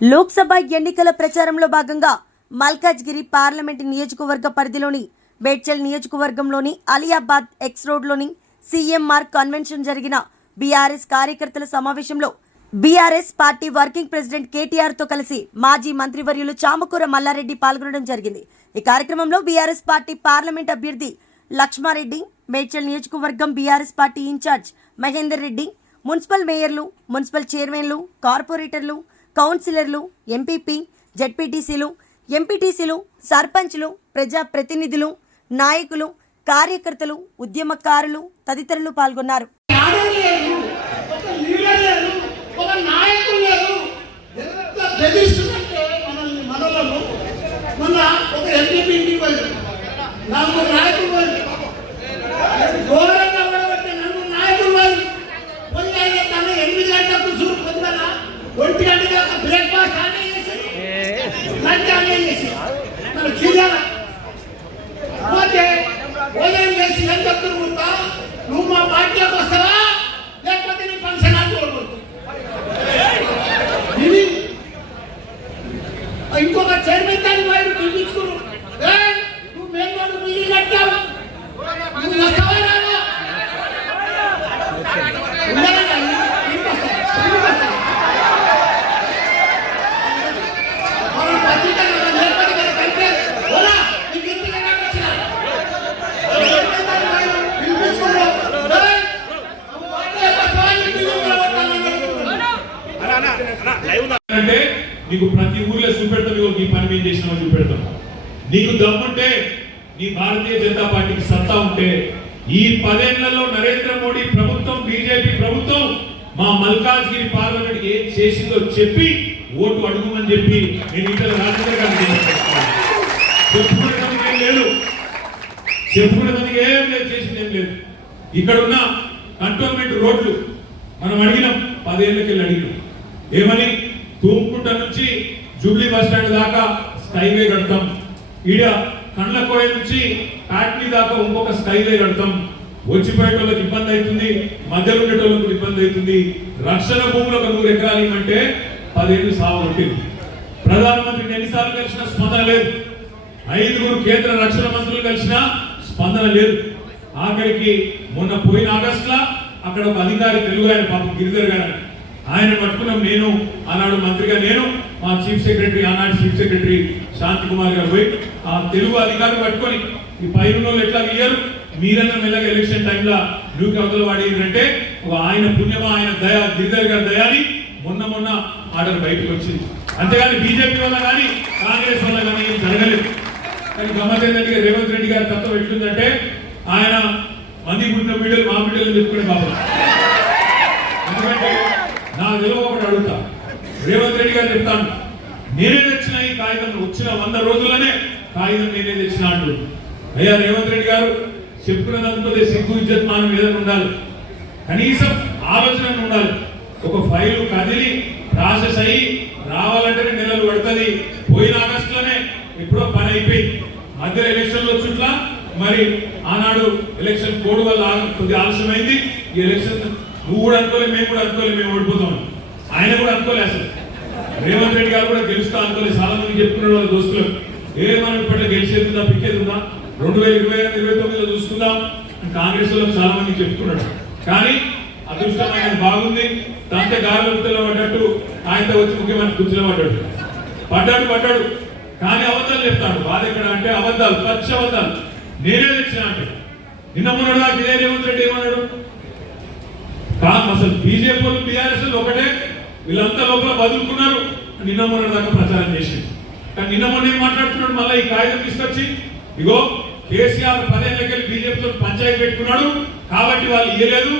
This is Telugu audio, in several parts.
లోక్సభ ఎన్నికల ప్రచారంలో భాగంగా మల్కాజ్గిరి పార్లమెంటు నియోజకవర్గ పరిధిలోని బేడ్చల్ నియోజకవర్గంలోని అలియాబాద్ ఎక్స్ రోడ్లోని సీఎంఆర్ కన్వెన్షన్ జరిగిన బీఆర్ఎస్ కార్యకర్తల సమావేశంలో బీఆర్ఎస్ పార్టీ వర్కింగ్ ప్రెసిడెంట్ కేటీఆర్తో కలిసి మాజీ మంత్రివర్యులు చామకూర మల్లారెడ్డి పాల్గొనడం జరిగింది. ఈ కార్యక్రమంలో బీఆర్ఎస్ పార్టీ పార్లమెంట్ అభ్యర్థి లక్ష్మారెడ్డి మేడ్చల్ నియోజకవర్గం BRS party in-charge Mahender Reddy municipal మేయర్లు municipal చైర్మన్లు కార్పొరేటర్లు కౌన్సిలర్లు ఎంపీపీ జడ్పీటీసీలు ఎంపీటీసీలు సర్పంచ్లు ప్రజాప్రతినిధులు నాయకులు కార్యకర్తలు ఉద్యమకారులు తదితరులు పాల్గొన్నారు. మనల్ని మనలను ఒక ఎంపీపీ quiere a la అంటే నీకు ప్రతి ఊర్లో చూపెడతాం ఇగో నీ పని మేము చేసినామని చూపెడతాం. నీకు దమ్ముంటే నీ భారతీయ జనతా పార్టీకి సత్తా ఉంటే ఈ పదేళ్ళలో నరేంద్ర మోడీ ప్రభుత్వం బీజేపీ ప్రభుత్వం మా మల్కాజ్గిరి పార్లమెంట్ ఏం చేసిందో చెప్పి ఓటు అడుగుమని చెప్పి నేను ఇక్కడ రాజేంద్ర గారిని తెలియజేస్తున్నాను. చెప్పుకునేదానికి ఏం లేదు. చెప్పుకునేదానికి ఏం లేదు చేసింది ఏం లేదు. ఇక్కడ ఉన్న కంటోన్మెంట్ రోడ్లు మనం అడిగినాం పదేళ్ళకి వెళ్ళి అడిగినాం. ఏమని? తూంకుంట నుంచి జూబ్లీ బస్ స్టాండ్ దాకా స్కైవే కడతాం. ఈడ కండ్లకోయ నుంచి ప్యాట్నీ దాకా ఇంకొక స్కైవే కడతాం. వచ్చిపోయేటోళ్ళకి ఇబ్బంది అవుతుంది మధ్యలో ఉండేటోళ్ళకి ఇబ్బంది అవుతుంది. రక్షణ భూములు ఒక నూరు ఎకరాలు ఇవ్వమంటే పదిహేను సాగు ఉంటుంది ప్రధానమంత్రిని ఎన్నిసార్లు కలిసినా స్పందన లేదు. ఐదుగురు కేంద్ర రక్షణ మంత్రులు కలిసినా స్పందన లేదు. ఆఖరికి మొన్న పోయిన ఆగస్టులా అక్కడ ఒక అధికారి తెలుగు ఆయన పాపం గిరిధర్ గారు ఆయన పట్టుకున్నాం నేను ఆనాడు మంత్రిగా నేను మా చీఫ్ సెక్రటరీ ఆనాడు చీఫ్ సెక్రటరీ శాంతి కుమార్ గారు పోయి ఆ తెలుగు అధికారులు పట్టుకొని ఈ పైన ఎట్లా ఇయ్యరు మీరన్న మెల్లగా ఎలక్షన్ టైంలో డ్యూకి అవతల వాడేంటంటే ఒక ఆయన పుణ్యమా ఆయన దయా గిరిధర్ గారి దయాని మొన్న మొన్న ఆర్డర్ బయటకు వచ్చింది. అంతేగాని బీజేపీ వల్ల కానీ కాంగ్రెస్ వల్ల కానీ ఏం జరగలేదు. కానీ గమ్మత్ రెడ్డి రేవంత్ రెడ్డి గారి తత్వం ఎట్లుందంటే ఆయన మంది పుట్టిన బిడ్డలు మా బిడ్డలు చెప్పుకునే బాబు ఎందుకంటే నాకు తెలియ ఒకటి అడుగుతా రేవంత్ రెడ్డి గారు చెప్తాను. నేనే తెచ్చిన ఈ కాగితం వచ్చిన వంద రోజుల్లోనే కాగితం నేనే తెచ్చిన అంటూ. అయ్యా రేవంత్ రెడ్డి గారు చెప్పుకున్నదంతా సిగ్గు ఇజ్జత్ మానం ఏదైనా ఉండాలి. కనీసం ఆలోచన ఉండాలి. ఒక ఫైల్ కదిలి ప్రాసెస్ అయ్యి రావాలంటేనే నెలలు పడుతుంది. పోయిన ఆగస్టులోనే ఎప్పుడో పని అయిపోయింది. మధ్య ఎలక్షన్లు వచ్చుట్లా మరి ఆనాడు ఎలక్షన్ కోడ్ వల్ల కొద్దిగా ఆలస్యమైంది. ఈ ఎలక్షన్ నువ్వు కూడా అనుకోలే మేము కూడా అనుకోలే మేము ఓడిపోతాం ఆయన కూడా అనుకోలే అసలు. రేవంత్ రెడ్డి గారు కూడా గెలుస్తా అనుకోలేదు చాలా మంది చెప్తున్నారు వాళ్ళ దోస్తులు. ఏ మనం ఇప్పట్లో గెలిచేది ఉందా పిక్కేది ఉందా? రెండు వేల ఇరవై ఐదు ఇరవై తొమ్మిదిలో చూసుకుందాం. కాంగ్రెస్లో చాలా మంది చెప్తున్నాడు కానీ అదృష్టం ఆయన బాగుంది. దాంతో గాలిలో పడ్డట్టు ఆయనతో వచ్చి ముఖ్యమంత్రి గుర్తులో పడ్డాడు పడ్డాడు. పడ్డాడు కానీ అబద్ధాలు చెప్తాడు. బాధ ఎక్కడ అంటే అబద్ధాలు పచ్చి అబద్ధాలు. నేనే తెచ్చిన అంటే. నిన్న మొన్నడు నాకు ఇదే రేవంత్ రెడ్డి ఏమన్నాడు? కాదు అసలు బీజేపీ బీఆర్ఎస్ ఒకటే వీళ్ళంతా లోపల బదులుకున్నారు. నిన్న మొన్న దాకా ప్రచారం చేసింది. కానీ నిన్న మొన్న ఏం మాట్లాడుతున్నాడు? మళ్ళీ ఈ కాగితం తీసుకొచ్చి ఇగో కేసీఆర్ పదేళ్ళకెళ్ళి బీజేపీతో పంచాయతీ పెట్టుకున్నాడు. కాబట్టి వాళ్ళు ఇయ్యలేదు.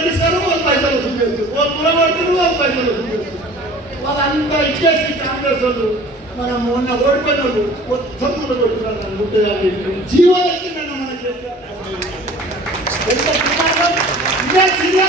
ఒక కంప్లైంట్ ఇస్తారు ఒక పైసలు వసూలు చేస్తారు వాళ్ళు కులబడుతున్నారు వాళ్ళు పైసలు వసూలు చేస్తారు వాళ్ళంతా ఇచ్చేసి కాంగ్రెస్ వాళ్ళు మనం మొన్న ఓడిపోయిన వాళ్ళు మొత్తం కొట్టుకున్నారు జీవో వచ్చిందన్న మనకి. ఎంత దుమారం? చిన్న